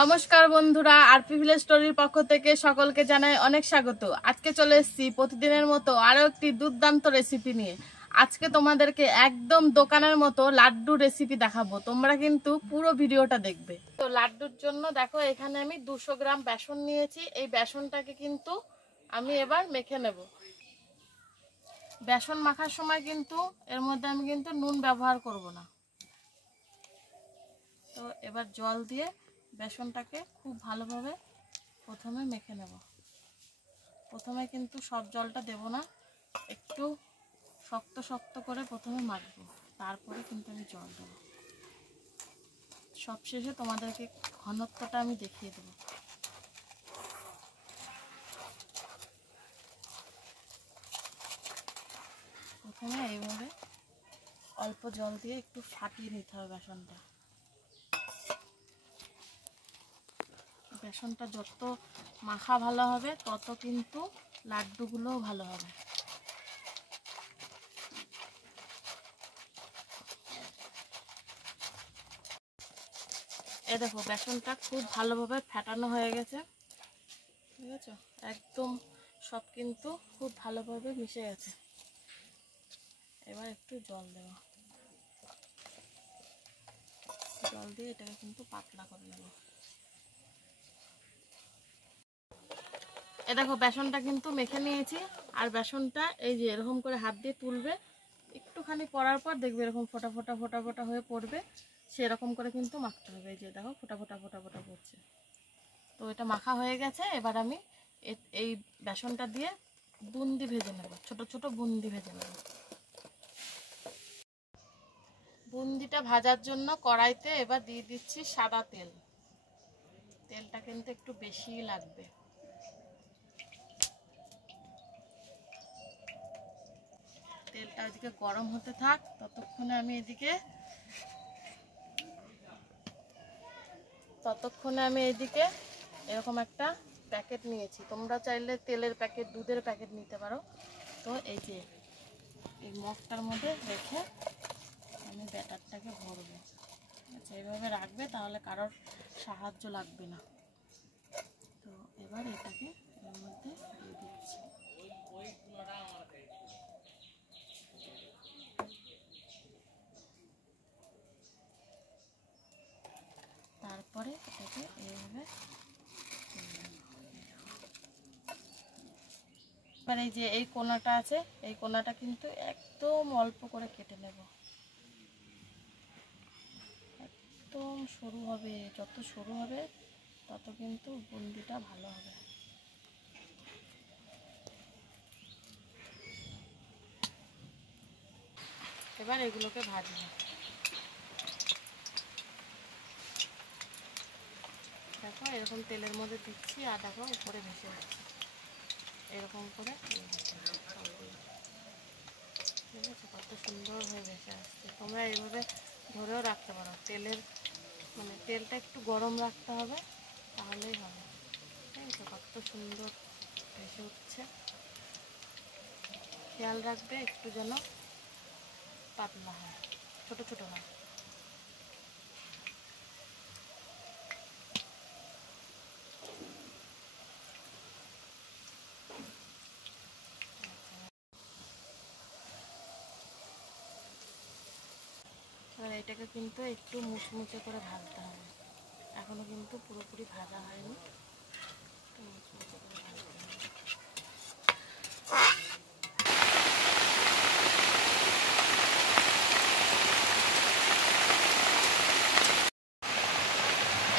নমস্কার বন্ধুরা, RP village স্টোরির পক্ষ থেকে সকলকে জানাই অনেক স্বাগত। আজকে চলে এসেছি প্রতিদিনের মতো আরো একটি দুর্দান্ত রেসিপি নিয়ে। আজকে তোমাদেরকে একদম দোকানের মতো লাড্ডু রেসিপি দেখাবো, তোমরা কিন্তু পুরো ভিডিওটা দেখবে। তো লাড্ডুর জন্য দেখো এখানে আমি 200 গ্রাম বেসন নিয়েছি। এই বেসনটাকে কিন্তু আমি এবার মেখে নেব। বেসন মাখার সময় কিন্তু এর মধ্যে আমি কিন্তু নুন ব্যবহার করব না। তো এবার জল দিয়ে বেসনটাকে খুব ভালোভাবে প্রথমে মেখে নেব। প্রথমে কিন্তু সব জলটা দেব না, একটু শক্ত শক্ত করে প্রথমে মাখবো, তারপরে কিন্তু আমি জল দেবো। সবশেষে তোমাদেরকে ঘনত্বটা আমি দেখিয়ে দেবো। প্রথমে এইভাবে অল্প জল দিয়ে একটু ফাটিয়ে নিতে হবে বেসনটা। বেসনটা যত মাখা ভালো হবে তত কিন্তু লাড্ডুগুলোও ভালো হবে। এই দেখো বেসনটা খুব ভালোভাবে ফেটানো হয়ে গেছে, ঠিক আছে? একদম সব কিন্তু খুব ভালোভাবে মিশে গেছে। এবার একটু জল দেব, জল দিয়ে এটাকে কিন্তু পাতলা করে নেব। এ দেখো বেসনটা কিন্তু মেখে নিয়েছি। আর বেসনটা এই যে এরকম করে হাত দিয়ে তুলবে, একটুখানি পড়ার পর দেখবে এরকম ফোটা ফোটা ফোটা ফোটা হয়ে পড়বে, সেরকম করে কিন্তু মাখতে হবে। এই যে দেখো ফোটা ফোটা ফোটা ফোটা পড়ছে। তো এটা মাখা হয়ে গেছে। এবার আমি এই বেসনটা দিয়ে বুন্দি ভেজে নেব, ছোট ছোট বুন্দি ভেজে নেব। বুন্দিটা ভাজার জন্য কড়াইতে এবার দিয়ে দিচ্ছি সাদা তেল। তেলটা কিন্তু একটু বেশিই লাগবে। তেলটা ওইদিকে গরম হতে থাক, ততক্ষণে আমি এদিকে এরকম একটা প্যাকেট নিয়েছি। তোমরা চাইলে তেলের প্যাকেট, দুধের প্যাকেট নিতে পারো। তো এই যে এই মগটার মধ্যে রেখে আমি ব্যাটারটাকে ভরবো। আচ্ছা, এইভাবে রাখবে, তাহলে কারোর সাহায্য লাগবে না। তো এবার এটাকে এর মধ্যে দিয়ে দিচ্ছি। তারপরে এটাকে এইভাবে, এবার এই যে এই কোনাটা আছে, এই কোনাটা কিন্তু একদম অল্প করে কেটে নেব। একদম সরু হবে, যত সরু হবে তত কিন্তু বুন্দিটা ভালো হবে। এবার এগুলোকে ভাজবো। দেখো এরকম তেলের মধ্যে দিচ্ছি, আর দেখো উপরে ভেসে যাচ্ছে এরকম করে। ঠিক আছে, কত সুন্দর হয়ে ভেসে আসছে। তোমরা এইভাবে ধরেও রাখতে পারো। তেলটা একটু গরম রাখতে হবে, তাহলেই হবে। ঠিক আছে, কত সুন্দর ভেসে উঠছে। খেয়াল রাখবে একটু যেন পাতলা হয়, ছোট ছোট হয়। এবার এটাকে কিন্তু একটু মুচমুচে করে ভাজতে হবে। এখনো কিন্তু পুরোপুরি ভাজা হয়নি, একটু মুচমুচে করে ভাজতে হবে।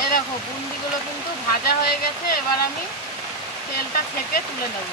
এই দেখো বুন্দিগুলো কিন্তু ভাজা হয়ে গেছে। এবার আমি তেলটা থেকে তুলে নেব।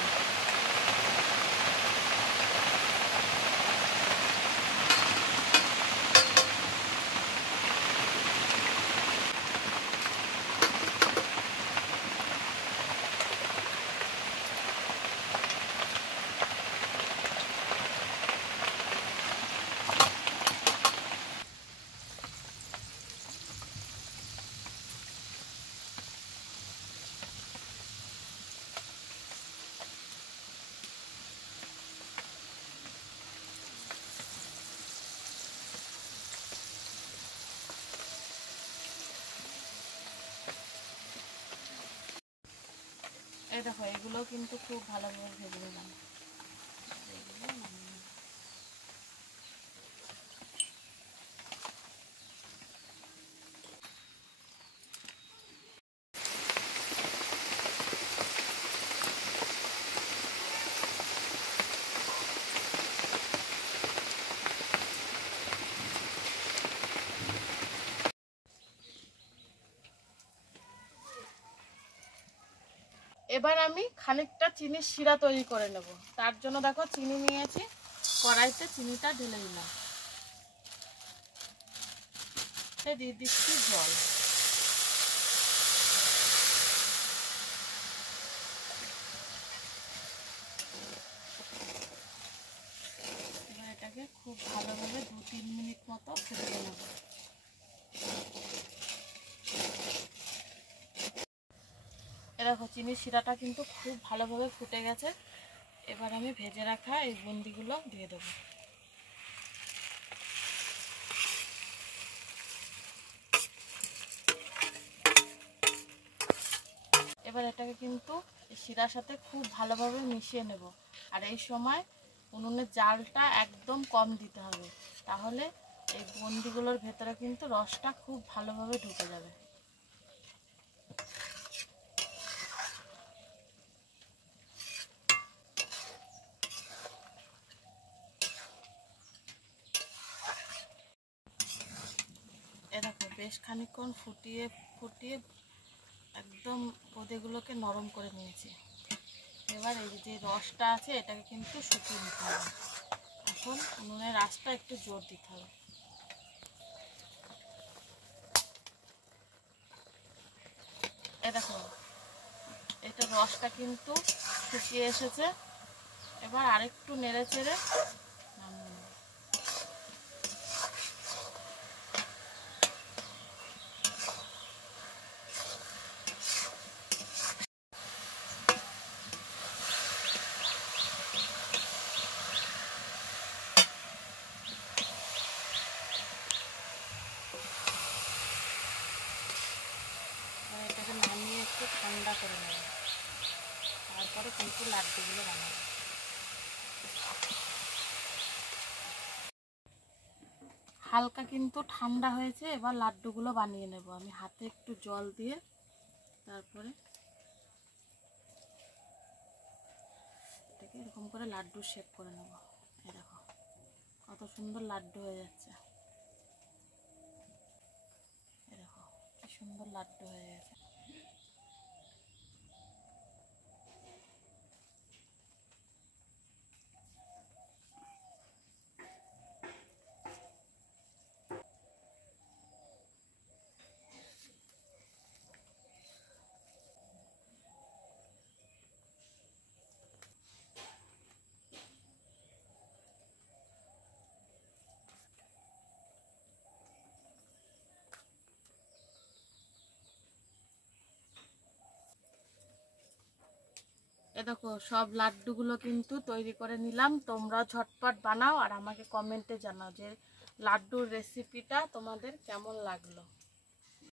এই দেখো এগুলো কিন্তু খুব ভালোভাবে ভেজে নিলাম। এবার আমি খানিকটা চিনির শিরা তৈরি করে নেব। তার জন্য দেখো চিনি নিয়েছি, কড়াইতে চিনিটা ঢেলে দিলাম, দিয়ে দিচ্ছি জল। এবার এটাকে খুব ভালোভাবে 2-3 মিনিট মতো ফুটিয়ে নেব। দেখো চিনির শিরাটা কিন্তু খুব ভালোভাবে ফুটে গেছে। এবার আমি ভেজে রাখা এই বুন্দিগুলো দিয়ে দেবো। এবার এটাকে কিন্তু শিরার সাথে খুব ভালোভাবে মিশিয়ে নেব। আর এই সময় উনুনের জালটা একদম কম দিতে হবে, তাহলে এই বুন্দিগুলোর ভেতরে কিন্তু রসটা খুব ভালোভাবে ঢুকে যাবে। দেখো বেশ খানিকক্ষণ ফুটিয়ে ফুটিয়ে একদম বোঁদেগুলোকে নরম করে নিয়েছি। এবার এই যে রসটা আছে এটাকে কিন্তু শুকিয়ে নিতে হবে। এখন উনুনের আঁচটা একটু জোর দিতে হবে। দেখো এটা রসটা কিন্তু শুকিয়ে এসেছে। এবার আরেকটু নেড়ে চেড়ে নামিয়ে নেব। এটাকে নামিয়ে একটু ঠান্ডা করে নেব, তারপরে কিন্তু লাড্ডুগুলো বানাবো। হালকা কিন্তু ঠান্ডা হয়েছে, এবার লাড্ডুগুলো বানিয়ে নেব। আমি হাতে একটু জল দিয়ে তারপরে এটাকে এরকম করে লাড্ডু শেপ করে নেব। এই দেখো কত সুন্দর লাড্ডু হয়ে যাচ্ছে। এই দেখো কি সুন্দর লাড্ডু হয়ে গেছে। দেখো সব লাড্ডুগুলো কিন্তু তৈরি করে নিলাম। তোমরা ঝটপট বানাও আর আমাকে কমেন্টে জানাও যে লাড্ডুর রেসিপিটা তোমাদের কেমন লাগলো।